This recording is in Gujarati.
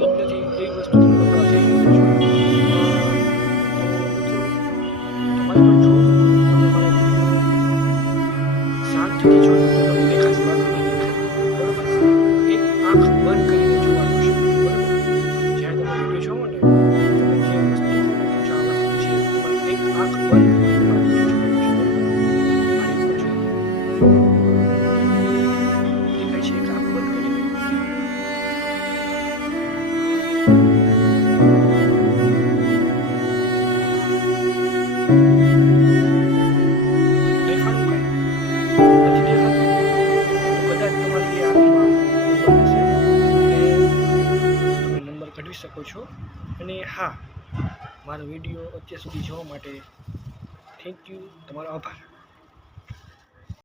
જોયું જ નથી એવી વસ્તુ તમે બતાવવા જઈ રહ્યા છો. તમારે પણ જોવું તમે મારા વિડીયો શાંતિથી જોજો તો તમને દેખાશે, બાકી નહીં દેખાય. બરોબર? એક આંખ બંધ કરીને જોવાનું છે. બરોબર? જ્યારે તમે વિડીયો જોવો ને તમે જે વસ્તુ મને કહો છો આ વસ્તુ છે, તમારે એક આંખ બંધ કરીને તમારે વિડીયો જોવાનો છે. બરોબર? આ રીતનું છે. દેખાય છે? એક આંખ બંધ કરીને. દેખાડું કાંઈ? નથી દેખાતું? તો કદાચ તમારી એ આંખમાં નંબર હશે એટલે તમે નંબર કાઢવી શકો છો. અને હા, મારો વિડીયો અત્યાર સુધી જોવા માટે થેન્ક યુ. તમારો આભાર.